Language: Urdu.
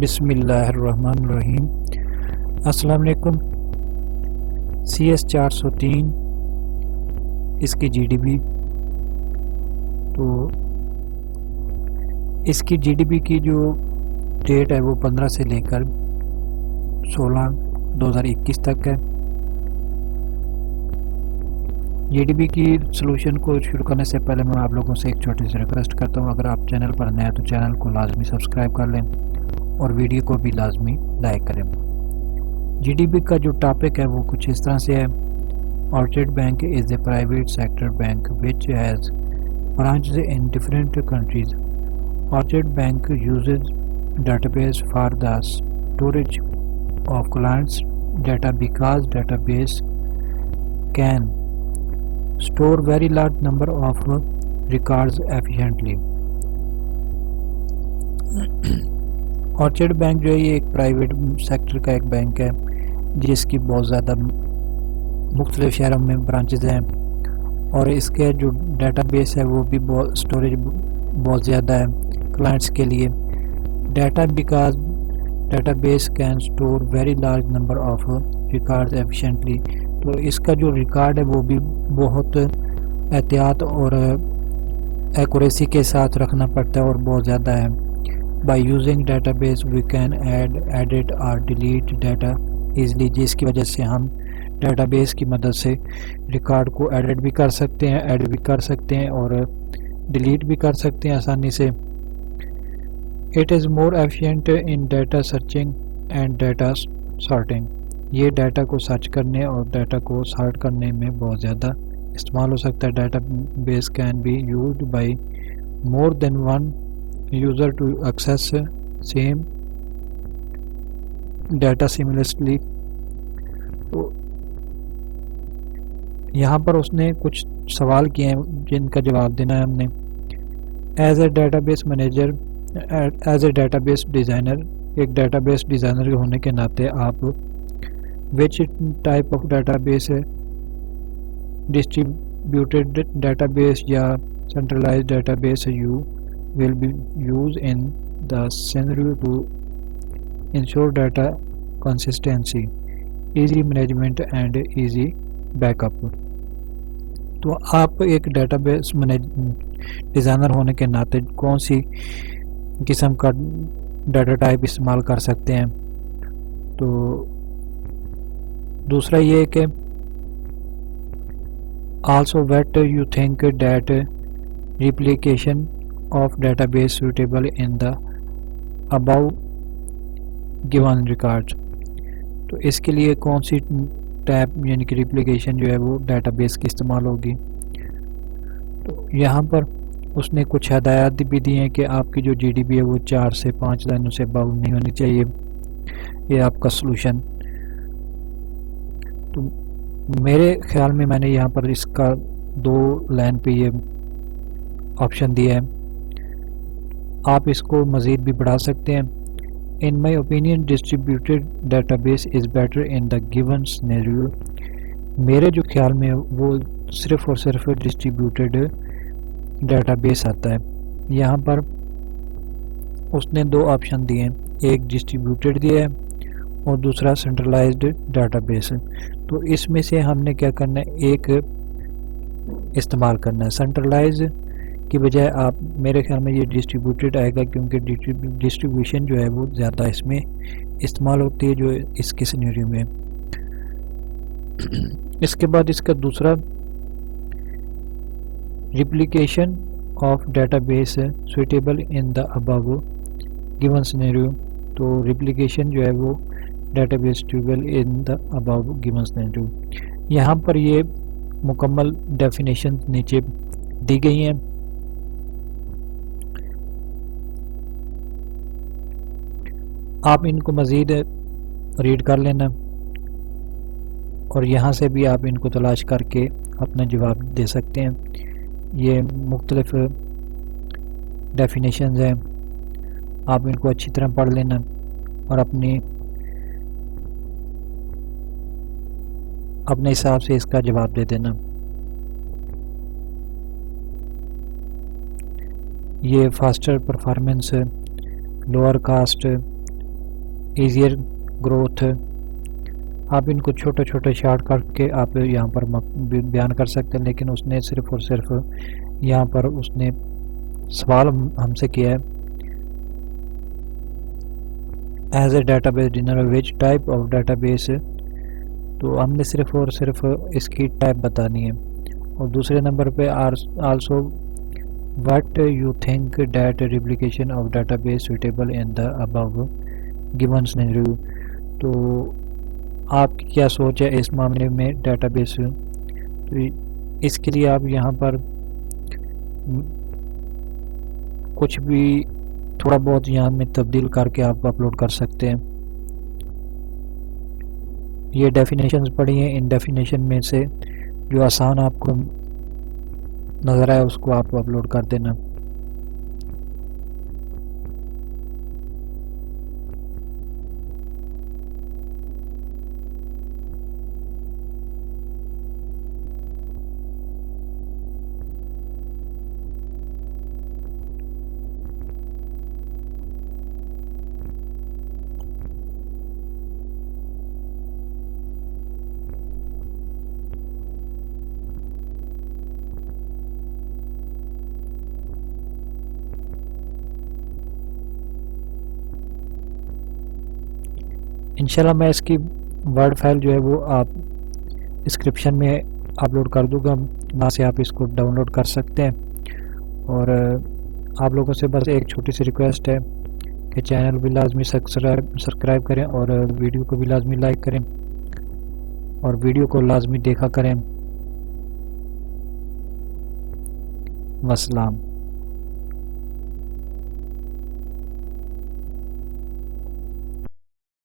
بسم اللہ الرحمن الرحیم۔ السلام علیکم۔ CS 403 اس کی جی ڈی بی، تو اس کی جی ڈی بی کی جو ڈیٹ ہے وہ 15 سے لے کر 16/2021 تک ہے۔ جی ڈی بی کی سلوشن کو شروع کرنے سے پہلے میں آپ لوگوں سے ایک چھوٹی سی ریکویسٹ کرتا ہوں، اگر آپ چینل پر نئے ہیں تو چینل کو لازمی سبسکرائب کر لیں اور ویڈیو کو بھی لازمی لائک کریں۔ جی ڈی بی کا جو ٹاپک ہے وہ کچھ اس طرح سے ہے: Orchard Bank is a private sector bank which has branches in different countries. Orchard Bank uses database for the storage of clients' data because database can store very large number of records efficiently. Orchard Bank جو ہے یہ ایک پرائیویٹ سیکٹر کا ایک بینک ہے جس کی بہت زیادہ مختلف شہروں میں برانچز ہیں، اور اس کے جو ڈیٹا بیس ہے وہ بھی اسٹوریج بہت زیادہ ہے کلائنٹس کے لیے۔ Because data base can store very large number of records efficiently, تو اس کا جو ریکارڈ ہے وہ بھی بہت احتیاط اور ایکوریسی کے ساتھ رکھنا پڑتا ہے اور بہت زیادہ ہے۔ By using database we can edit اور ڈیلیٹ ڈیٹا ایزلی، جس کی وجہ سے ہم ڈیٹا بیس کی مدد سے ریکارڈ کو ایڈٹ بھی کر سکتے ہیں، ایڈ بھی کر سکتے ہیں اور ڈیلیٹ بھی کر سکتے ہیں آسانی سے۔ It is more efficient in data searching and data sorting, یہ ڈیٹا کو سرچ کرنے اور ڈیٹا کو سارٹ کرنے میں بہت زیادہ استعمال ہو سکتا ہے۔ Database can be used by more than one user to access same data seamlessly. تو یہاں پر اس نے کچھ سوال کیے ہیں جن کا جواب دینا ہے ہم نے۔ As a database manager, as a database designer, ایک ڈیٹا بیس ڈیزائنر ہونے کے ناطے آپ which type of database ہے، ڈسٹریبیوٹیڈ ڈیٹا بیس یا centralise database you will be use in the scenario to ensure data consistency, easy management and easy backup. تو آپ ایک ڈیٹا بیس ڈیزائنر ہونے کے ناطے کون سی قسم کا ڈیٹا ٹائپ استعمال کر سکتے ہیں؟ تو دوسرا یہ کہ also what you think that replication of database suitable in the above given record, تو اس کے لیے کون سی ٹیپ یعنی کہ ریپلیکیشن جو ہے وہ ڈیٹا بیس کی استعمال ہوگی؟ تو یہاں پر اس نے کچھ ہدایات بھی دی ہیں کہ آپ کی جو جی ڈی بی ہے وہ 4 سے 5 لائنوں سے اباؤ نہیں ہونی چاہیے، یہ آپ کا سلوشن۔ تو میرے خیال میں نے یہاں پر اس کا 2 لائن پہ یہ آپشن دیا ہے، آپ اس کو مزید بھی بڑھا سکتے ہیں۔ In my opinion, distributed database is better in the given scenario. میرے جو خیال میں وہ صرف اور صرف ڈسٹریبیوٹیڈ ڈیٹا بیس آتا ہے۔ یہاں پر اس نے 2 آپشن دیے ہیں، ایک ڈسٹریبیوٹیڈ دیا ہے اور دوسرا سینٹرلائزڈ ڈیٹا بیس ہے۔ تو اس میں سے ہم نے کیا کرنا ہے، ایک استعمال کرنا ہے۔ سینٹرلائز کی بجائے آپ میرے خیال میں یہ ڈسٹریبیوٹیڈ آئے گا، کیونکہ ڈسٹریبیوشن جو ہے وہ زیادہ اس میں استعمال ہوتی ہے جو اس کے سینیریو میں۔ اس کے بعد اس کا دوسرا replication of database suitable in the above given scenario, تو ریپلیکیشن جو ہے وہ database suitable in the above given scenario, یہاں پر یہ مکمل ڈیفینیشن نیچے دی گئی ہیں۔ آپ ان کو مزید ریڈ کر لینا اور یہاں سے بھی آپ ان کو تلاش کر کے اپنا جواب دے سکتے ہیں۔ یہ مختلف ڈیفینیشنز ہیں، آپ ان کو اچھی طرح پڑھ لینا اور اپنے حساب سے اس کا جواب دے دینا۔ یہ faster performance, lower cost, easier growth. آپ ان کو چھوٹے چھوٹے شارٹ کٹ کے آپ یہاں پر بیان کر سکتے ہیں، لیکن اس نے صرف اور صرف یہاں پر اس نے سوال ہم سے کیا ہے as a data base dinner which type of data base, تو ہم نے صرف اور صرف اس کی ٹائپ بتانی ہے. اور دوسرے نمبر پہ also what you think that replication of database suitable in the above given scenario, تو آپ کی کیا سوچ ہے اس معاملے میں ڈیٹا بیس. تو اس کے لیے آپ یہاں پر کچھ بھی تھوڑا بہت یہاں میں تبدیل کر کے آپ اپلوڈ کر سکتے ہیں. یہ ڈیفینیشنز پڑھی ہیں، ان ڈیفینیشن میں سے جو آسان آپ کو نظر آئے اس کو آپ اپلوڈ کر دینا. انشاءاللہ میں اس کی ورڈ فائل جو ہے وہ آپ ڈسکرپشن میں اپلوڈ کر دوں گا، وہاں سے آپ اس کو ڈاؤن لوڈ کر سکتے ہیں. اور آپ لوگوں سے بس ایک چھوٹی سی ریکویسٹ ہے کہ چینل بھی لازمی سبسکرائب کریں اور ویڈیو کو بھی لازمی لائک کریں اور ویڈیو کو لازمی دیکھا کریں. وسلام.